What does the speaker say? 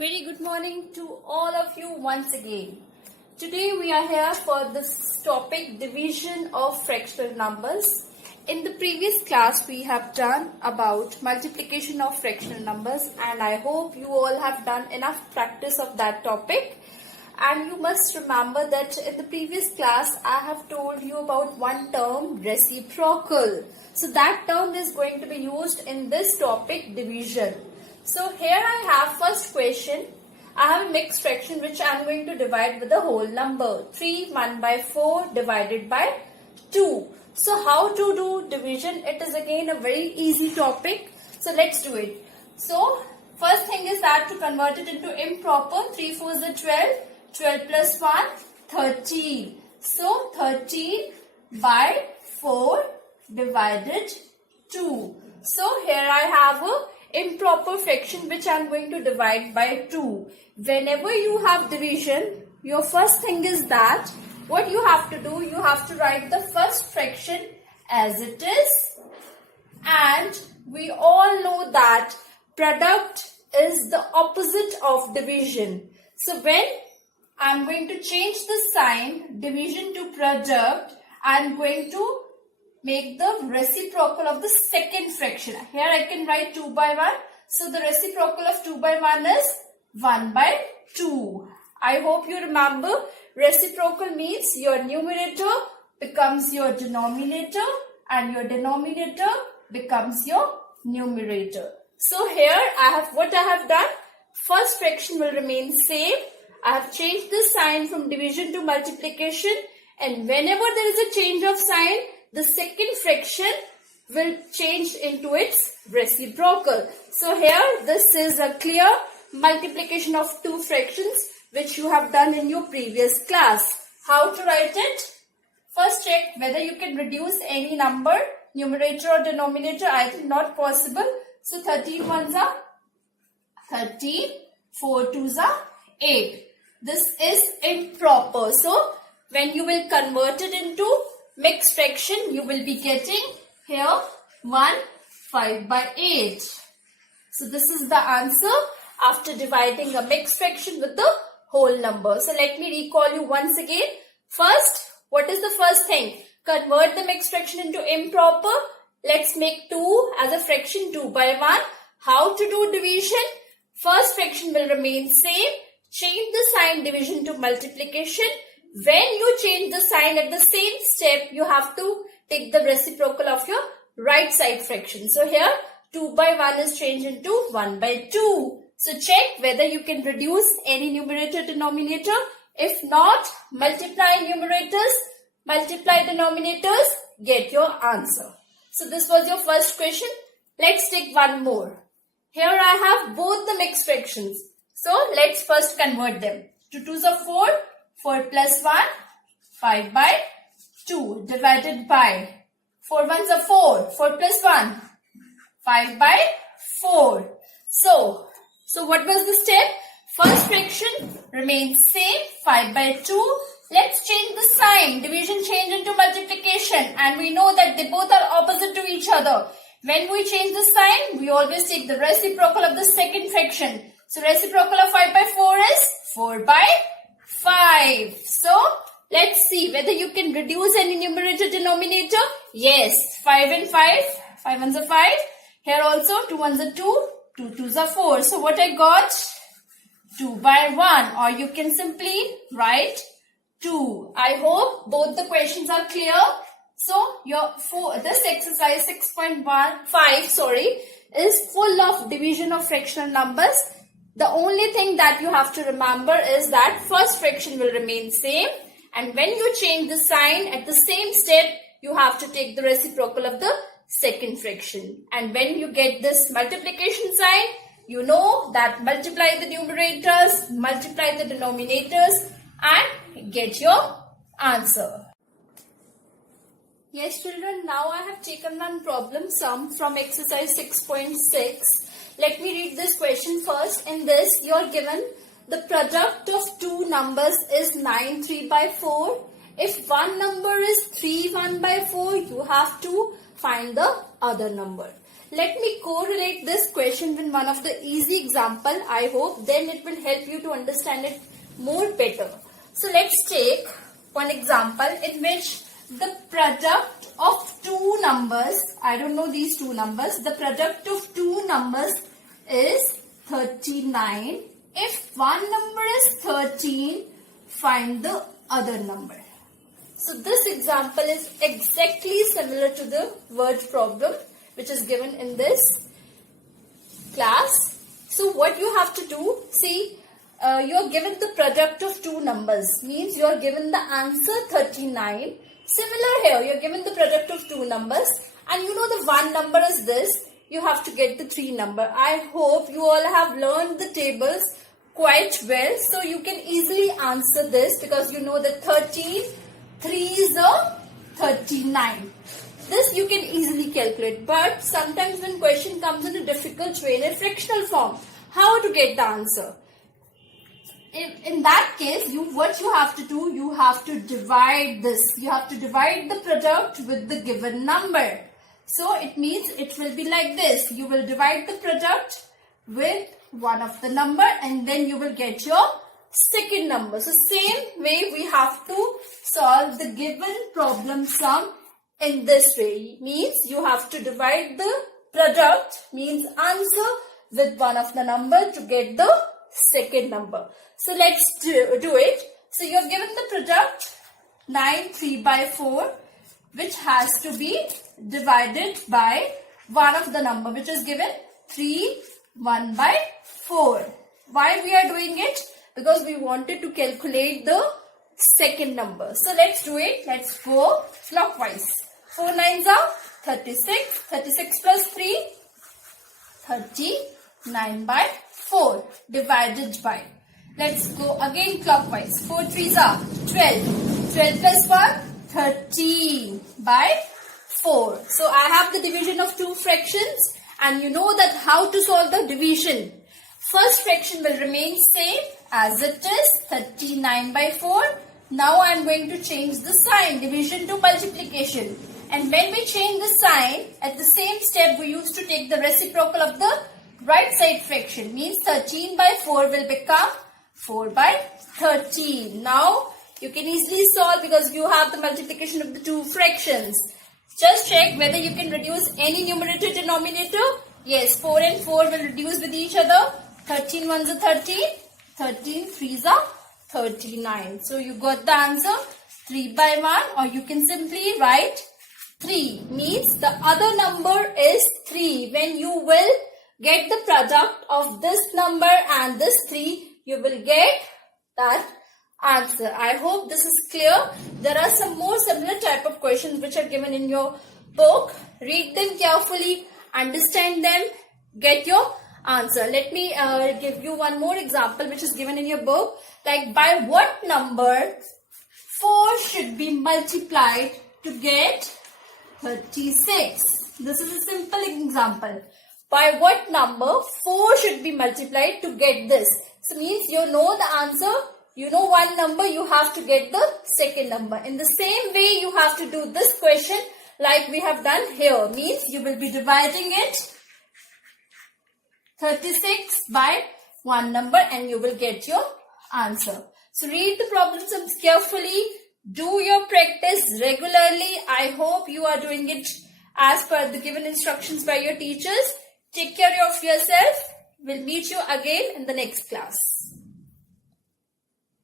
Very good morning to all of you once again. Today we are here for this topic, division of fractional numbers. In the previous class we have done about multiplication of fractional numbers, and I hope you all have done enough practice of that topic. And you must remember that in the previous class I have told you about one term, reciprocal. So that term is going to be used in this topic, division. So here I have first question. I have a mixed fraction which I am going to divide with a whole number. 3 1 by 4 divided by 2. So how to do division? It is again a very easy topic. So let's do it. So first thing is that to convert it into improper. 3 4s are 12. 12 plus 1, 13. So 13 by 4 divided 2. So here I have a improper fraction which I am going to divide by 2. Whenever you have division, your first thing is that what you have to do, you have to write the first fraction as it is. And we all know that product is the opposite of division. So when I am going to change the sign, division to product, I am going to make the reciprocal of the second fraction. Here I can write 2 by 1. So the reciprocal of 2 by 1 is 1 by 2. I hope you remember, reciprocal means your numerator becomes your denominator and your denominator becomes your numerator. So here what I have done, first fraction will remain same. I have changed the sign from division to multiplication, and whenever there is a change of sign, the second fraction will change into its reciprocal. So here this is a clear multiplication of two fractions which you have done in your previous class. How to write it? First check whether you can reduce any number, numerator or denominator. I think not possible. So 13 ones are 13, 4 twos are 8. This is improper. So when you will convert it into mixed fraction, you will be getting here 1 5 by 8. So this is the answer after dividing a mixed fraction with the whole number. So let me recall you once again. First, what is the first thing? Convert the mixed fraction into improper. Let's make 2 as a fraction, 2 by 1. How to do division? First fraction will remain same. Change the sign division to multiplication. When you change the sign at the same step, you have to take the reciprocal of your right side fraction. So here 2 by 1 is changed into 1 by 2. So check whether you can reduce any numerator denominator. If not, multiply numerators, multiply denominators, get your answer. So this was your first question. Let's take one more. Here I have both the mixed fractions. So let's first convert them. 2 2s are 4. 4 plus 1, 5 by 2 divided by 4 ones are 4. 4 plus 1, 5 by 4. So what was the step? First fraction remains same, 5 by 2. Let's change the sign. Division change into multiplication, and we know that they both are opposite to each other. When we change the sign, we always take the reciprocal of the second fraction. So reciprocal of 5 by 4 is 4 by 5. So let's see whether you can reduce any numerator denominator. Yes, 5 and 5. 5 ones are 5. Here also 2 ones are 2. 2 twos are 4. So what I got? 2 by 1, or you can simply write 2. I hope both the questions are clear. So this exercise 6.5 is full of division of fractional numbers. The only thing that you have to remember is that first fraction will remain same, and when you change the sign at the same step, you have to take the reciprocal of the second fraction. And when you get this multiplication sign, you know that multiply the numerators, multiply the denominators, and get your answer. Yes children, now I have taken one problem sum from exercise 6.6. Let me read this question first. In this, you are given the product of two numbers is 9 3 by 4. If one number is 3 1 by 4, you have to find the other number. Let me correlate this question with one of the easy example. I hope then it will help you to understand it more better. So let's take one example in which the product of two numbers, I don't know these two numbers, the product of two numbers is 39. If one number is 13, find the other number. So this example is exactly similar to the word problem which is given in this class. So what you have to do, see, you are given the product of two numbers, means you are given the answer 39. Similar here, you are given the product of two numbers and you know the one number is this, you have to get the three number. I hope you all have learned the tables quite well, so you can easily answer this because you know that 13, 3 is a 39. This you can easily calculate, but sometimes when question comes in a difficult way, in a fractional form, how to get the answer? In that case, what you have to do, you have to divide this. You have to divide the product with the given number. So it means it will be like this. You will divide the product with one of the number and then you will get your second number. So same way we have to solve the given problem sum in this way. Means you have to divide the product, means answer, with one of the number to get the second number. So let's do it. So you have given the product 9 3/4, which has to be divided by one of the number which is given 3 1/4. Why we are doing it? Because we wanted to calculate the second number. So let's do it. Let's go clockwise. 4 9s are 36. 36 plus 3, 39/4 divided by. Let's go again clockwise. 4 3s are 12. 12 plus 1, 13/4. So I have the division of two fractions and you know that how to solve the division. First fraction will remain same as it is, 39/4. Now I am going to change the sign, division to multiplication. And when we change the sign, at the same step we used to take the reciprocal of the right side fraction. Means 13/4 will become 4/13. Now you can easily solve because you have the multiplication of the two fractions. Just check whether you can reduce any numerator denominator. Yes, 4 and 4 will reduce with each other. 13 1s are 13. 13 3s are 39. So you got the answer 3/1, or you can simply write 3. Means the other number is 3. When you will get the product of this number and this 3, you will get that answer. I hope this is clear. There are some more similar type of questions which are given in your book. Read them carefully, understand them, get your answer. Let me give you one more example which is given in your book. Like, by what number 4 should be multiplied to get 36? This is a simple example. By what number 4 should be multiplied to get this? So means you know the answer. You know one number, you have to get the second number. In the same way, you have to do this question like we have done here. Means you will be dividing it 36 by one number and you will get your answer. So read the problem sums carefully. Do your practice regularly. I hope you are doing it as per the given instructions by your teachers. Take care of yourself. We'll meet you again in the next class.